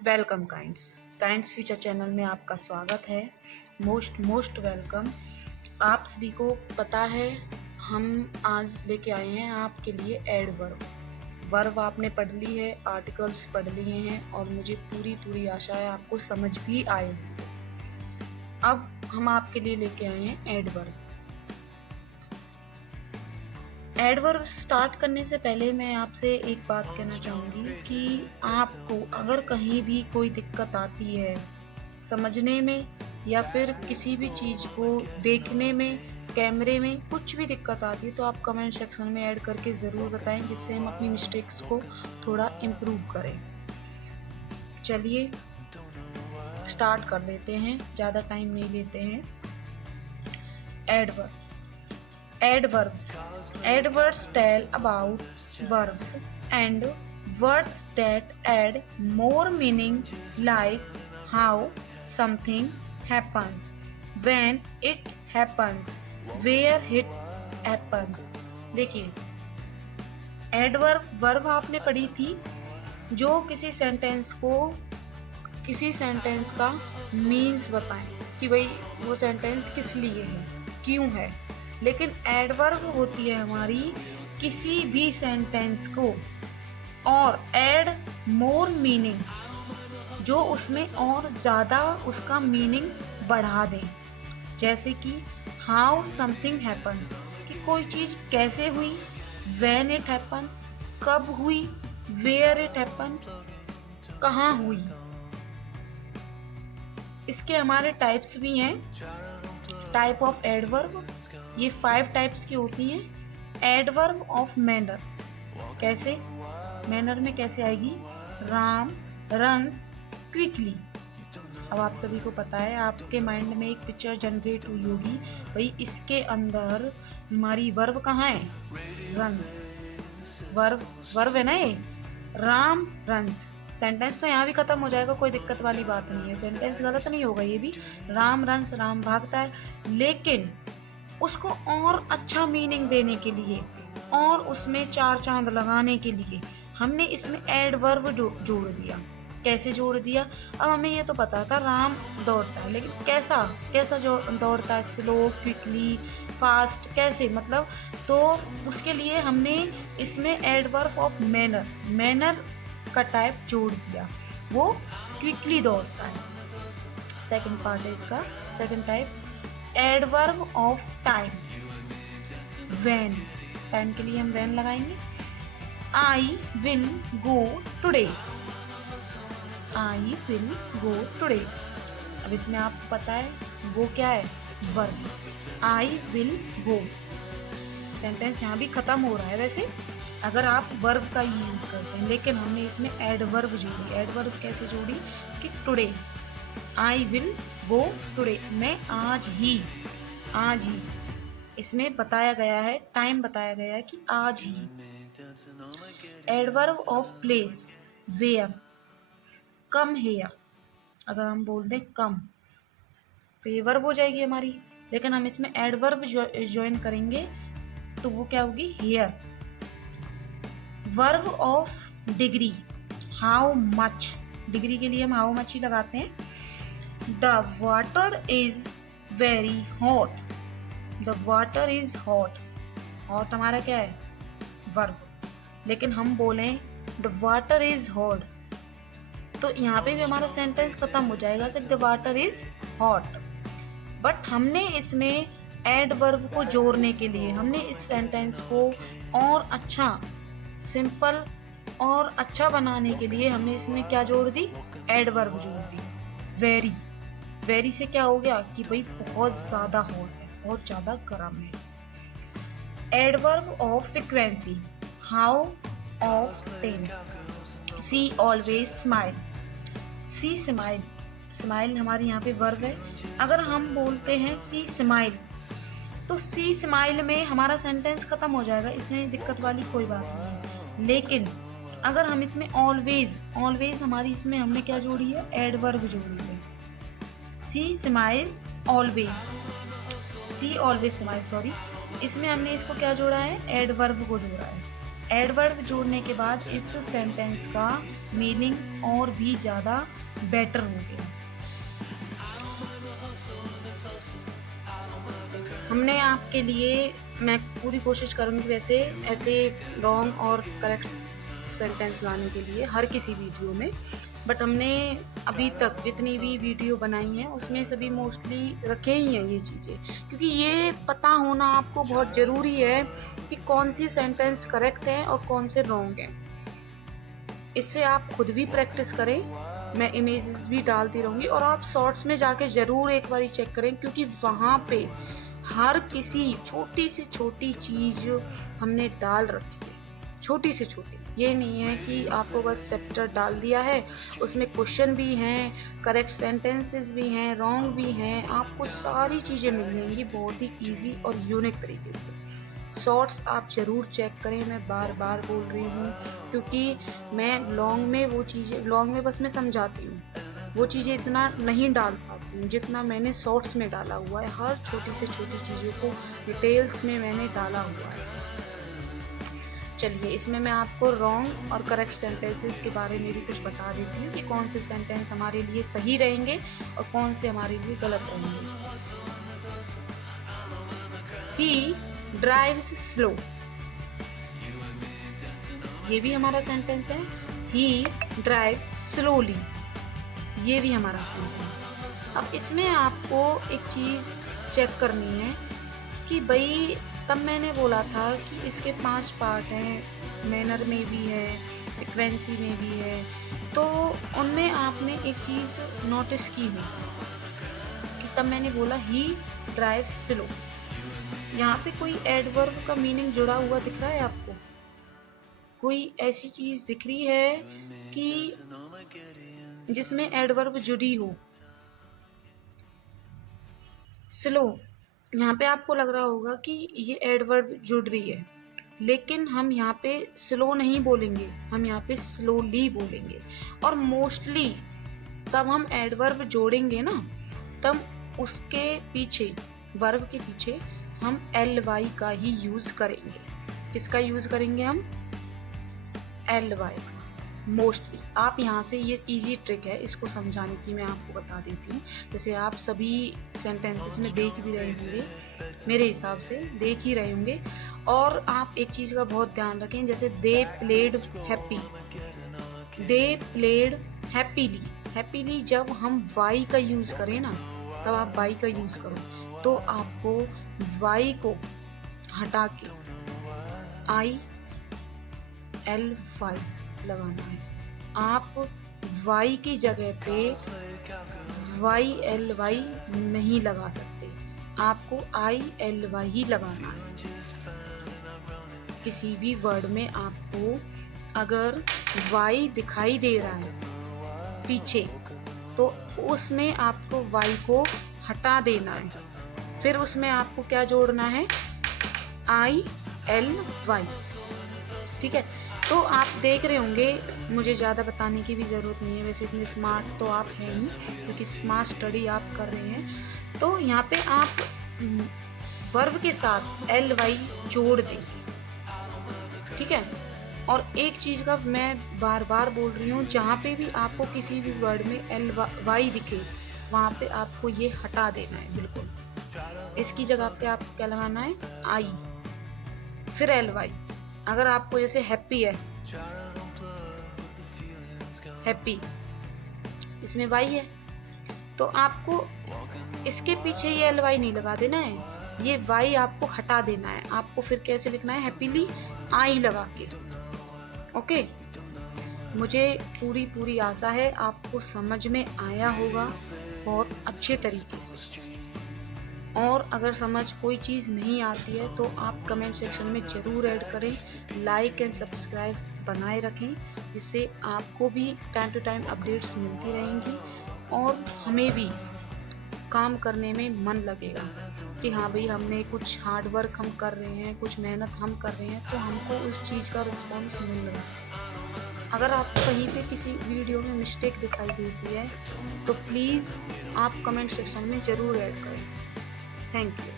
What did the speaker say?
Welcome kinds future channel में आपका स्वागत है। Most welcome. आप सभी को पता है हम आज लेके आए हैं आपके लिए वर्ब आपने पढ़ ली है, आर्टिकल्स पढ़ लिए हैं और मुझे पूरी आशा है आपको समझ भी आए होंगे। अब हम आपके लिए लेके आए हैं एडवर्ब स्टार्ट करने से पहले मैं आपसे एक बात कहना चाहूँगी कि आपको अगर कहीं भी कोई दिक्कत आती है समझने में या फिर किसी भी चीज़ को देखने में, कैमरे में कुछ भी दिक्कत आती है तो आप कमेंट सेक्शन में ऐड करके ज़रूर बताएं, जिससे हम अपनी मिस्टेक्स को थोड़ा इम्प्रूव करें। चलिए स्टार्ट कर लेते हैं, ज़्यादा टाइम नहीं लेते हैं। Adverbs tell about verbs and words that add more meaning, like how something happens, when it happens, where it happens। देखिए, वर्ब आपने पढ़ी थी जो किसी सेंटेंस का मीन्स बताएं कि भाई वो सेंटेंस किस लिए है, क्यों है। लेकिन एडवर्ब होती है हमारी किसी भी सेंटेंस को और ऐड मोर मीनिंग, जो उसमें और ज़्यादा उसका मीनिंग बढ़ा दें। जैसे कि हाउ समथिंग हैपन्स, कि कोई चीज़ कैसे हुई, व्हेन इट हैपन, कब हुई, वेयर इट हैपन, कहाँ हुई। इसके हमारे टाइप्स भी हैं, टाइप ऑफ एडवर्ब। ये 5 टाइप्स की होती हैं। एडवर्ब ऑफ मैनर, कैसे मैनर में कैसे आएगी, राम रन्स क्विकली। अब आप सभी को पता है, आपके माइंड में एक पिक्चर जनरेट हुई होगी, भाई इसके अंदर हमारी वर्ब कहाँ है, रन्स। वर्ब है ना ये, राम रन्स। सेंटेंस तो यहाँ भी खत्म हो जाएगा, कोई दिक्कत वाली बात नहीं है, सेंटेंस गलत नहीं होगा। ये भी राम रन्स, राम भागता है। लेकिन उसको और अच्छा मीनिंग देने के लिए और उसमें 4 चांद लगाने के लिए हमने इसमें एडवर्ब जोड़ दिया। कैसे जोड़ दिया, अब हमें ये तो पता था राम दौड़ता है, लेकिन कैसा दौड़ता है, स्लो, क्विकली, फास्ट, कैसे, मतलब तो उसके लिए हमने इसमें एडवर्ब ऑफ मैनर का टाइप जोड़ दिया। वो क्विकली दौड़ता है। सेकंड पार्ट है इसका, second type adverb of time. When, time के लिए हम व्हेन लगाएंगे। I will go today, I will go today. अब इसमें आपको पता है वो क्या है, verb. I will go, sentence यहाँ भी खत्म हो रहा है वैसे अगर आप वर्ब का यूज करते हैं, लेकिन हमने इसमें एडवर्ब जोड़ी। एडवर्ब कैसे जोड़ी कि today, I will go today, मैं आज ही। इसमें बताया गया है, टाइम बताया गया है कि आज ही। Adverb of place, where, come here. अगर हम बोल दें कम तो ये वर्ब हो जाएगी हमारी, लेकिन हम इसमें एडवर्ब ज्वाइन करेंगे तो वो क्या होगी, हेयर। Verb of degree, how much, degree के लिए हम हाउ मच ही लगाते हैं। The water is very hot, the water is hot. Hot हमारा क्या है, वर्ब। लेकिन हम बोलें द वाटर इज हॉट तो यहाँ पे भी हमारा सेंटेंस खत्म हो जाएगा कि the water is hot. But हमने इसमें एडवर्ब को जोड़ने के लिए, हमने इस सेंटेंस को और अच्छा, सिंपल और अच्छा बनाने के लिए हमने इसमें क्या जोड़ दी, एडवर्ब जोड़ दी। वेरी से क्या हो गया कि भाई बहुत ज़्यादा हॉट है, बहुत ज़्यादा गर्म है। Adverb of frequency, how often, she always smile. She smile हमारे यहाँ पे वर्ब है। अगर हम बोलते हैं सी स्माइल तो सी स्माइल में हमारा सेंटेंस खत्म हो जाएगा, इसमें दिक्कत वाली कोई बात नहीं है। लेकिन अगर हम इसमें ऑलवेज हमारी इसमें हमने क्या जोड़ी है, एडवर्ब जोड़ी है। सी ऑलवेज स्माइल, सॉरी, इसमें हमने इसको क्या जोड़ा है, एडवर्ब को जोड़ा है। एडवर्ब जोड़ने के बाद इस सेंटेंस का मीनिंग और भी ज़्यादा बेटर हो गया। हमने आपके लिए, मैं पूरी कोशिश करूँगी वैसे ऐसे रॉन्ग और करेक्ट सेंटेंस लाने के लिए हर किसी वीडियो में, बट हमने अभी तक जितनी भी वीडियो बनाई हैं उसमें सभी मोस्टली रखे ही हैं ये चीज़ें, क्योंकि ये पता होना आपको बहुत ज़रूरी है कि कौन सी सेंटेंस करेक्ट है और कौन से रॉन्ग है। इससे आप खुद भी प्रैक्टिस करें, मैं इमेजेस भी डालती रहूँगी, और आप शॉर्ट्स में जाके ज़रूर एक बार चेक करें, क्योंकि वहाँ पे हर किसी छोटी से छोटी चीज़ हमने डाल रखी है, छोटी से छोटी। ये नहीं है कि आपको बस चैप्टर डाल दिया है, उसमें क्वेश्चन भी हैं, करेक्ट सेंटेंसेस भी हैं, रॉन्ग भी हैं, आपको सारी चीज़ें मिल जाएंगी बहुत ही ईजी और यूनिक तरीके से। शॉर्ट्स आप ज़रूर चेक करें, मैं बार बार बोल रही हूँ, क्योंकि मैं लॉन्ग में वो चीज़ें, लॉन्ग में बस मैं समझाती हूँ, वो चीज़ें इतना नहीं डाल पाती हूँ जितना मैंने शॉर्ट्स में डाला हुआ है। हर छोटी से छोटी चीज़ों को डिटेल्स में मैंने डाला हुआ है। चलिए, इसमें मैं आपको रॉन्ग और करेक्ट सेंटेंसेस के बारे में भी कुछ बता देती हूँ कि कौन से सेंटेंस हमारे लिए सही रहेंगे और कौन से हमारे लिए गलत रहेंगे। ही ड्राइव्स स्लो, ये भी हमारा सेंटेंस है। ही ड्राइव स्लोली, ये भी हमारा सेंटेंस है। अब इसमें आपको एक चीज़ चेक करनी है कि भाई, तब मैंने बोला था कि इसके 5 पार्ट हैं, मैनर में भी है, फ्रीक्वेंसी में भी है, तो उनमें आपने एक चीज़ नोटिस की है कि तब मैंने बोला ही ड्राइव स्लो। यहाँ पे कोई एडवर्ब का मीनिंग जुड़ा हुआ दिख रहा है आपको? कोई ऐसी चीज़ दिख रही है कि जिसमें एडवर्ब जुड़ी हो? स्लो, यहाँ पे आपको लग रहा होगा कि ये एडवर्ब जुड़ रही है, लेकिन हम यहाँ पे स्लो नहीं बोलेंगे, हम यहाँ पे स्लोली बोलेंगे। और मोस्टली तब हम एडवर्ब जोड़ेंगे ना, तब उसके पीछे, वर्ब के पीछे हम ly का ही यूज़ करेंगे। किसका यूज़ करेंगे हम? ly का मोस्टली। आप यहाँ से, ये इजी ट्रिक है इसको समझाने की, मैं आपको बता देती हूँ। जैसे आप सभी सेंटेंसेस में देख भी रहे होंगे, मेरे हिसाब से देख ही रहे होंगे, और आप एक चीज़ का बहुत ध्यान रखें, जैसे they played happy, they played happily, happily जब हम वाई का यूज़ करें ना, तब आप वाई का यूज़ करो, तो आपको वाई को हटा के ILY लगाना है। आप y की जगह पे YLY नहीं लगा सकते, आपको ILY ही लगाना है। किसी भी वर्ड में आपको अगर y दिखाई दे रहा है पीछे, तो उसमें आपको y को हटा देना है, फिर उसमें आपको क्या जोड़ना है? ILY। ठीक है, तो आप देख रहे होंगे, मुझे ज़्यादा बताने की भी ज़रूरत नहीं है, वैसे इतने स्मार्ट तो आप हैं ही, क्योंकि स्मार्ट स्टडी आप कर रहे हैं। तो यहाँ पे आप वर्ब के साथ ly जोड़ दें, ठीक है। और एक चीज़ का मैं बार बार बोल रही हूँ, जहाँ पे भी आपको किसी भी वर्ड में ly दिखे, वहाँ पे आपको ये हटा देना है बिल्कुल। इसकी जगह पे आपको क्या लगाना है? I, फिर ly। अगर आपको जैसे हैप्पी है, हैप्पी, इसमें वाई है, तो आपको इसके पीछे ये ly नहीं लगा देना है, ये y आपको हटा देना है। आपको फिर कैसे लिखना है? हैप्पीली I लगा के। ओके, मुझे पूरी आशा है आपको समझ में आया होगा बहुत अच्छे तरीके से। और अगर समझ कोई चीज़ नहीं आती है तो आप कमेंट सेक्शन में ज़रूर ऐड करें, लाइक एंड सब्सक्राइब बनाए रखें, जिससे आपको भी टाइम टू टाइम अपडेट्स मिलती रहेंगी और हमें भी काम करने में मन लगेगा कि हाँ भाई, हमने कुछ हार्ड वर्क हम कर रहे हैं, कुछ मेहनत हम कर रहे हैं, तो हमको उस चीज़ का रिस्पॉन्स मिल रहा है। अगर आपको कहीं पे किसी वीडियो में मिस्टेक दिखाई देती है तो प्लीज़ आप कमेंट सेक्शन में ज़रूर ऐड करें। Thank you.